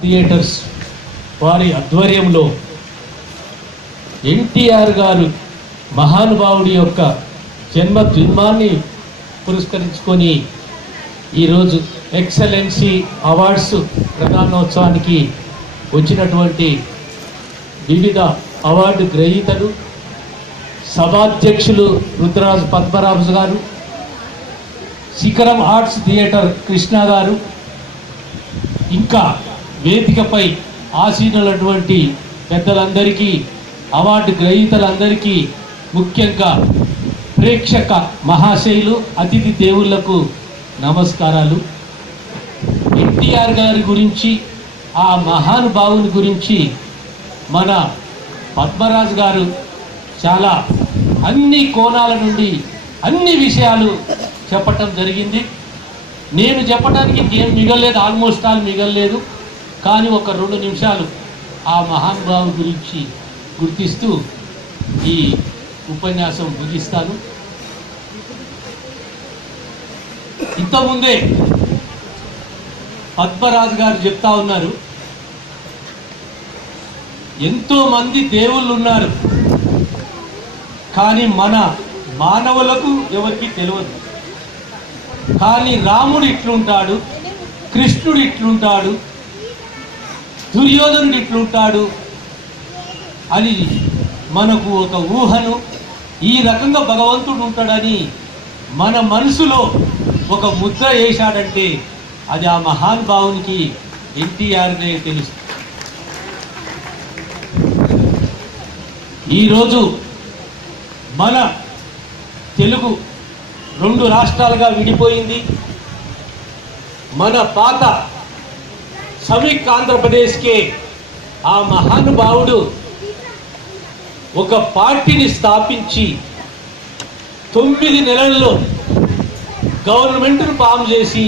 Theatres వారి ఆధ్వర్యంలో ఎన్టీఆర్ గారు మహానుభావుడి యొక్క జన్మదినాన్ని పురస్కరించుకొని ఈరోజు ఎక్సలెన్సీ అవార్డ్స్ ప్రదానోత్సవానికి వచ్చినటువంటి వివిధ అవార్డు గ్రహీతలు, సభాధ్యక్షులు రుద్రరాజు పద్మరాజు గారు, శిఖరం ఆర్ట్స్ థియేటర్ కృష్ణ గారు, ఇంకా వేదికపై ఆసీనులైనటువంటి పెద్దలందరికీ, అవార్డు గ్రహీతలందరికీ, ముఖ్యంగా ప్రేక్షక మహాశైలు అతిథి దేవుళ్లకు నమస్కారాలు. ఎన్టీఆర్ గారి గురించి, ఆ మహానుభావుని గురించి మన పద్మరాజు గారు చాలా అన్ని కోణాల నుండి అన్ని విషయాలు చెప్పటం జరిగింది. నేను చెప్పడానికి ఇంకేం మిగలలేదు, ఆల్మోస్ట్ ఆల్ మిగలలేదు. కానీ ఒక 2 నిమిషాలు ఆ మహానుభావు గురించి గుర్తిస్తూ ఈ ఉపన్యాసం ముగిస్తాను. ఇంతకుముందే పద్మరాజు గారు చెప్తా ఉన్నారు, ఎంతో మంది దేవుళ్ళు ఉన్నారు, కానీ మన మానవులకు ఎవరికి తెలియదు. కానీ రాముడు ఇట్లుంటాడు, కృష్ణుడు ఇట్లుంటాడు, దుర్యోధనుడు ఇట్లుంటాడు అని మనకు ఒక ఊహను, ఈ రకంగా భగవంతుడు ఉంటాడని మన మనసులో ఒక ముద్ర వేశాడంటే అది ఆ మహానుభావునికి ఎన్టీఆర్నే తెలుసు. ఈరోజు మన తెలుగు 2 రాష్ట్రాలుగా విడిపోయింది. మన పాత సమైక్య ఆంధ్రప్రదేశ్కే ఆ మహానుభావుడు ఒక పార్టీని స్థాపించి 9 నెలల్లో గవర్నమెంట్ను ఫామ్ చేసి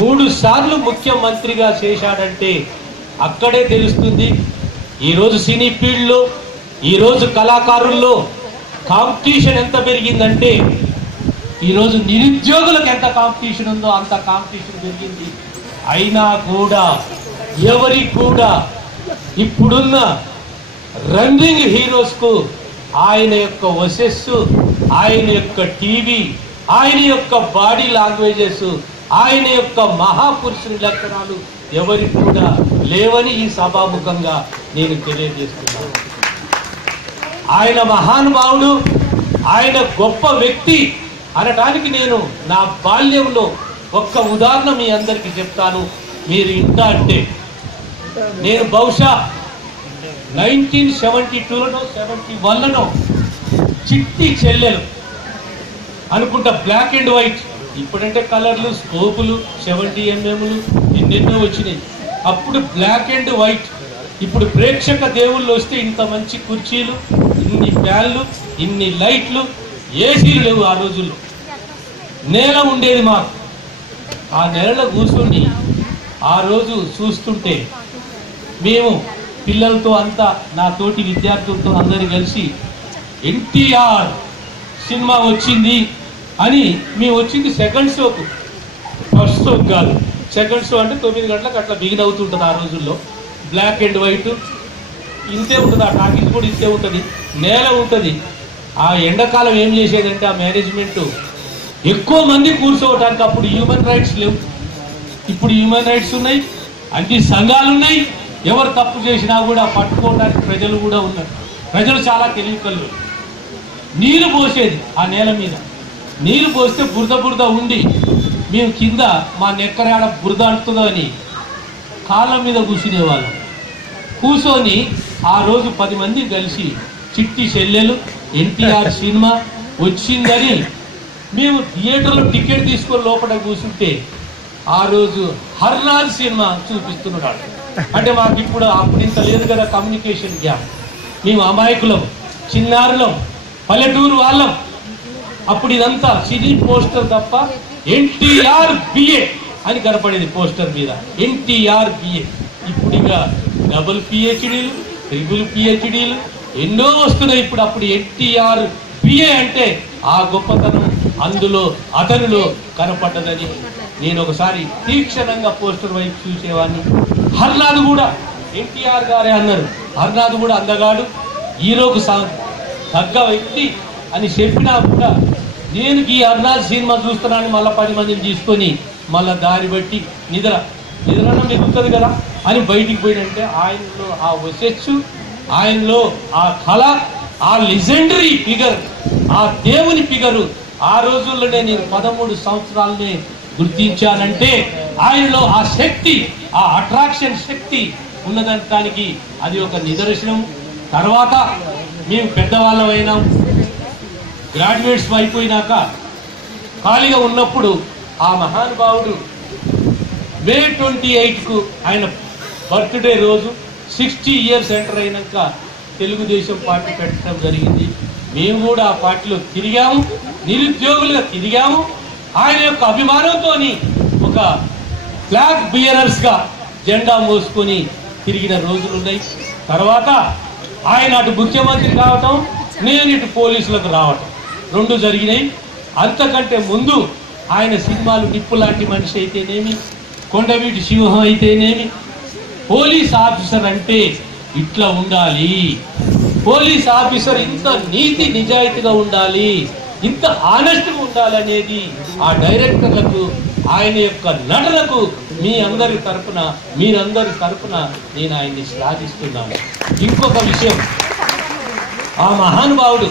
3 సార్లు ముఖ్యమంత్రిగా చేశాడంటే అక్కడే తెలుస్తుంది. ఈరోజు సినీ ఫీల్డ్లో, ఈరోజు కళాకారుల్లో కాంపిటీషన్ ఎంత పెరిగిందంటే, ఈరోజు నిరుద్యోగులకు ఎంత కాంపిటీషన్ ఉందో అంత కాంపిటీషన్ పెరిగింది. అయినా కూడా ఎవరికి కూడా ఇప్పుడున్న రన్నింగ్ హీరోస్కు ఆయన యొక్క వసెస్సు, ఆయన యొక్క టీవీ, ఆయన యొక్క బాడీ లాంగ్వేజెస్, ఆయన యొక్క మహాపురుషుని లక్షణాలు ఎవరికి కూడా లేవని ఈ సభాముఖంగా నేను తెలియజేస్తున్నాను. ఆయన మహానుభావుడు, ఆయన గొప్ప వ్యక్తి అనటానికి నేను నా బాల్యంలో ఒక్క ఉదాహరణ మీ అందరికీ చెప్తాను. మీరు ఇంటా అంటే, నేను బహుశా 1972లోనో 71లోనో చిట్టి చెల్లెలు అనుకుంటా, బ్లాక్ అండ్ వైట్, ఇప్పుడంటే కలర్లు, స్కోపులు, 70mm ఎన్నెన్నో వచ్చినాయి. అప్పుడు బ్లాక్ అండ్ వైట్. ఇప్పుడు ప్రేక్షక దేవుళ్ళు వస్తే ఇంత మంచి కుర్చీలు, ఇన్ని ఫ్యాన్లు, ఇన్ని లైట్లు, ఏసీలు లేవు ఆ రోజుల్లో. నేల ఉండేది మాకు. ఆ నేలలో కూర్చొని ఆ రోజు చూస్తుంటే మేము పిల్లలతో అంతా, నా తోటి విద్యార్థులతో అందరూ కలిసి ఎన్టీఆర్ సినిమా వచ్చింది అని, మేము వచ్చింది సెకండ్ షోకు, ఫస్ట్ షోకు కాదు. సెకండ్ షో అంటే 9 గంటలకు అట్లా బిగిన్ అవుతుంటుంది. ఆ రోజుల్లో బ్లాక్ అండ్ వైట్ ఇంతే ఉంటుంది. ఆ టాకీస్ కూడా ఇంతే ఉంటుంది, నేల ఉంటుంది. ఆ ఎండాకాలం ఏం చేసేదంటే ఆ మేనేజ్మెంట్ ఎక్కువ మంది కూర్చోవటానికి, అప్పుడు హ్యూమన్ రైట్స్ లేవు, ఇప్పుడు హ్యూమన్ రైట్స్ ఉన్నాయి, అన్ని సంఘాలు ఉన్నాయి. ఎవరు తప్పు చేసినా కూడా పట్టుకోవడానికి ప్రజలు కూడా ఉన్నారు. ప్రజలు చాలా తెలివికళ్ళు. నీరు పోసేది ఆ నేల మీద, నీరు పోస్తే బురద ఉండి మేము కింద మా నెక్కరాడ బురద అంటుందో అని కాళ్ళ మీద కూర్చునేవాళ్ళం. కూర్చొని ఆ రోజు 10 మంది కలిసి చిట్టి చెల్లెలు ఎన్టీఆర్ సినిమా వచ్చిందని మేము థియేటర్లో టికెట్ తీసుకొని లోపల కూర్చుంటే ఆ రోజు హర్నాల్ సినిమా చూపిస్తున్నాడు. అంటే మాకు అప్పుడు ఇంత లేదు కదా కమ్యూనికేషన్ గ్యాప్. మేము అమాయకులం, చిన్నారులం, పల్లెటూరు వాళ్ళం. అప్పుడు ఇదంతా సినీ పోస్టర్ తప్ప ఎన్టీఆర్ బిఏ అని కనపడేది పోస్టర్ మీద, ఎన్టీఆర్ బిఏ. ఇప్పుడు ఇక డబుల్ పిహెచ్డీలు, ట్రిపుల్ పిహెచ్డీలు ఎన్నో వస్తున్నాయి. ఇప్పుడు అప్పుడు ఎన్టీఆర్ బిఏ అంటే ఆ గొప్పతనం అందులో అతనిలో కనపడ్డదని నేను ఒకసారి తీక్షణంగా పోస్టర్ వైపు చూసేవాడిని. హర్నాథ్ కూడా ఎన్టీఆర్ గారే అన్నారు, హర్నాథ్ కూడా అందగాడు, హీరోకు తగ్గ వ్యక్తి అని చెప్పినా కూడా నేను ఈ హర్నాథ్ సినిమా చూస్తున్నాను మళ్ళీ 10 మందిని తీసుకొని మళ్ళీ దారి బట్టి నిద్రన మిగులుతుంది కదా అని బయటికి పోయినంటే ఆయనలో ఆ వశస్సు, ఆయనలో ఆ కళ, ఆ లెజెండరీ ఫిగర్, ఆ దేవుని ఫిగరు ఆ రోజుల్లోనే నేను 13 సంవత్సరాలనే గుర్తించానంటే ఆయనలో ఆ శక్తి, ఆ అట్రాక్షన్ శక్తి ఉన్నదానికి అది ఒక నిదర్శనం. తర్వాత మేము పెద్దవాళ్ళం అయినాం, గ్రాడ్యుయేట్స్ అయిపోయినాక ఖాళీగా ఉన్నప్పుడు ఆ మహానుభావుడు మే 28కు ఆయన బర్త్డే రోజు 60 ఇయర్స్ ఎంటర్ అయినాక తెలుగుదేశం పార్టీ పెట్టడం జరిగింది. మేము కూడా ఆ పార్టీలో తిరిగాము, నిరుద్యోగులుగా తిరిగాము. ఆయన యొక్క అభిమానంతో ఒక ఫ్లాగ్ బియరర్స్గా జెండా మోసుకొని తిరిగిన రోజులు ఉన్నాయి. తర్వాత ఆయన అటు ముఖ్యమంత్రి కావటం, నేను ఇటు పోలీసులకు రావటం, 2 జరిగినాయి. అంతకంటే ముందు ఆయన సినిమాలు నిప్పు లాంటి మనిషి అయితేనేమి, కొండవీటి సింహం అయితేనేమి, పోలీస్ ఆఫీసర్ అంటే ఇట్లా ఉండాలి, పోలీస్ ఆఫీసర్ ఇంత నీతి నిజాయితీగా ఉండాలి, ఇంత ఆనెస్ట్గా ఉండాలి అనేది ఆ డైరెక్టర్లకు, ఆయన యొక్క నటనకు మీరందరి తరపున నేను ఆయన్ని శ్లాఘిస్తున్నాను. ఇంకొక విషయం, ఆ మహానుభావుడు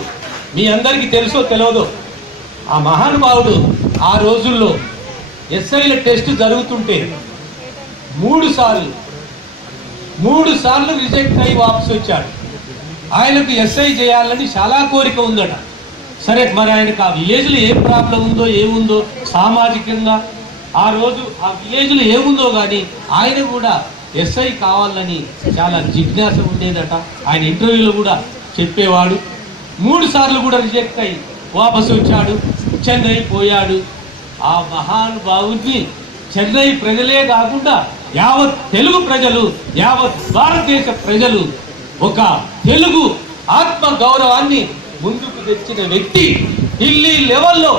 మీ అందరికీ తెలుసో తెలియదో, ఆ మహానుభావుడు ఆ రోజుల్లో ఎస్ఐల టెస్ట్ జరుగుతుంటే 3 సార్లు రిజెక్ట్ అయ్యి వాపసు వచ్చాడు. ఆయనకు ఎస్ఐ చేయాలని చాలా కోరిక ఉందట. సరే, మరి ఆయనకు ఆ విలేజ్లో ఏ ప్రాబ్లం ఉందో ఏముందో సామాజికంగా ఆ రోజు ఆ విలేజ్లో ఏముందో కానీ ఆయన కూడా ఎస్ఐ కావాలని చాలా జిజ్ఞాస ఉండేదట. ఆయన ఇంటర్వ్యూలో కూడా చెప్పేవాడు. 3 సార్లు కూడా రిజెక్ట్ అయ్యి వాపసు వచ్చాడు, చెన్నై పోయాడు. ఆ మహానుభావుడిని చెన్నై ప్రజలే కాకుండా యావత్ తెలుగు ప్రజలు, యావత్ భారతదేశ ప్రజలు ఒక తెలుగు ఆత్మ గౌరవాన్ని ముందుకు తెచ్చిన వ్యక్తి, ఢిల్లీ లెవెల్లో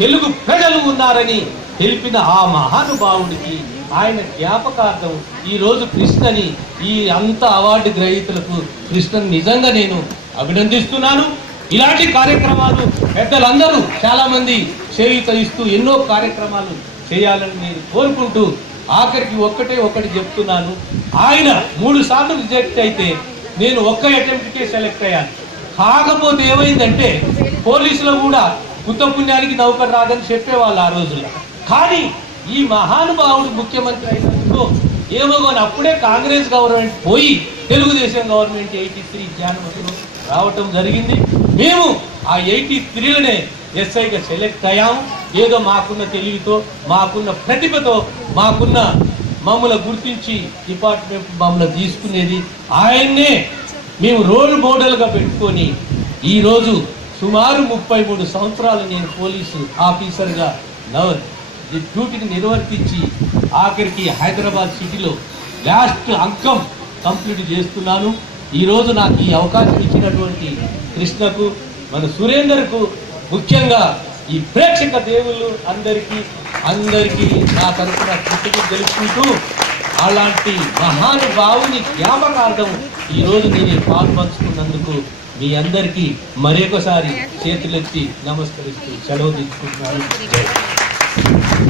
తెలుగు ప్రజలు ఉన్నారని తెలిపిన ఆ మహానుభావుడికి ఆయన జ్ఞాపకార్థం ఈరోజు కృష్ణని, ఈ అంత అవార్డు గ్రహీతలకు కృష్ణని నిజంగా నేను అభినందిస్తున్నాను. ఇలాంటి కార్యక్రమాలు పెద్దలందరూ చాలా మంది చేయూత ఇస్తూ ఎన్నో కార్యక్రమాలు చేయాలని నేను కోరుకుంటూ ఆఖరికి ఒకటి చెప్తున్నాను. ఆయన 3 సార్లు రిజెక్ట్ అయితే నేను ఒక్క అటెంప్ట్కే సెలెక్ట్ అయ్యాను. కాకపోతే ఏమైందంటే పోలీసులు కూడా పుణ్యానికి నౌకరు రాదని చెప్పేవాళ్ళు ఆ రోజుల్లో. కానీ ఈ మహానుభావుడు ముఖ్యమంత్రి అయినందుకు ఏమో కానీ అప్పుడే కాంగ్రెస్ గవర్నమెంట్ పోయి తెలుగుదేశం గవర్నమెంట్ 83 జనవరిలో రావటం జరిగింది. మేము ఆ 83లోనే ఎస్ఐగా సెలెక్ట్ అయ్యాము. ఏదో మాకున్న తెలివితో, మాకున్న ప్రతిభతో, మమ్మల్ని గుర్తించి డిపార్ట్మెంట్ మమ్మల్ని తీసుకునేది ఆయన్నే మేము రోల్ మోడల్గా పెట్టుకొని ఈరోజు సుమారు 33 సంవత్సరాలు నేను పోలీసు ఆఫీసర్గా డ్యూటీని నిర్వర్తించి ఆఖరికి హైదరాబాద్ సిటీలో లాస్ట్ అంకం కంప్లీట్ చేస్తున్నాను. ఈరోజు నాకు ఈ అవకాశం ఇచ్చినటువంటి కృష్ణకు, మన సురేందర్కు, ముఖ్యంగా ఈ ప్రేక్షక దేవుళ్ళు అందరికీ నా తరఫున కృతజ్ఞతలు తెలుసుకుంటూ అలాంటి మహానుభావుని జ్ఞాపకార్థం ఈరోజు నేను పాల్పంచుకున్నందుకు మీ అందరికీ మరొకసారి చేతులెత్తి నమస్కరిస్తూ సెలవు తీసుకుంటున్నాను.